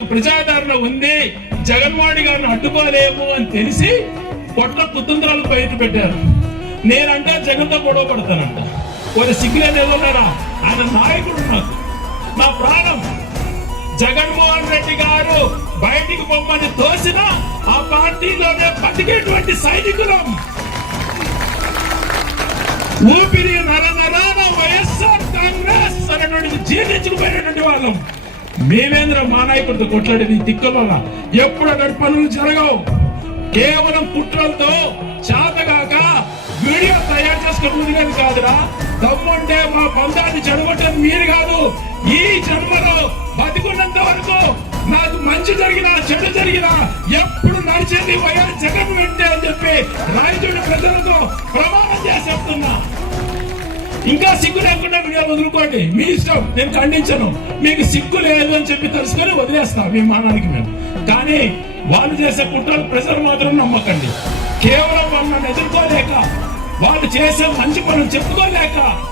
ప్రజాదరణ ఉంది. జగన్మోహన్ గారిని అడ్డుకోలేము అని తెలిసి కొట్ల కుతంత్రాలు బయట పెట్టారు. నేనంటే జగన్తో గొడవ పడతానంట. ఒక సిగ్గులేని ఉన్నారా ఆయన నాయకుడు నాకు. నా ప్రాణం. జగన్మోహన్ రెడ్డి గారు బయటికి పొమ్మని తోసిన ఆ పార్టీలోనే బతికేటువంటి సైనికులం. ఊపిరి నర నరాన వైఎస్ఆర్ కాంగ్రెస్ అనేటువంటి జీర్ణించుకుపోయినటువంటి వాళ్ళం. మేమేంద్ర మా నాయకుడితో కొట్లాడేది దిక్కులోన ఎప్పుడు అక్కడ పనులు జరగవు. కేవలం కుట్రలతో చేతగాక వీడియో తయారు చేసుకుని కానీ కాదురా. తమ్ముంటే మా బంధాన్ని చెడగొట్టేది మీరు కాదు. ఈ జన్మలో బతికున్నంత వరకు నాకు మంచి జరిగినా చెడు జరిగినా ఎప్పుడు నడిచేది వైఎస్ జగన్ వెంటే. ఇంకా సిగ్గు లేకుండా వీడియో వదులుకోండి. మీ ఇష్టం. నేను ఖండించను. మీకు సిగ్గు లేదు అని చెప్పి తెలుసుకొని వదిలేస్తా. మీ మానానికి మేము. కానీ వాళ్ళు చేసే కుట్రలు ప్రజలు మాత్రం నమ్మకండి. కేవలం వాళ్ళని ఎదుర్కోలేక వాళ్ళు చేసే మంచి పనులు చెప్పుకోలేక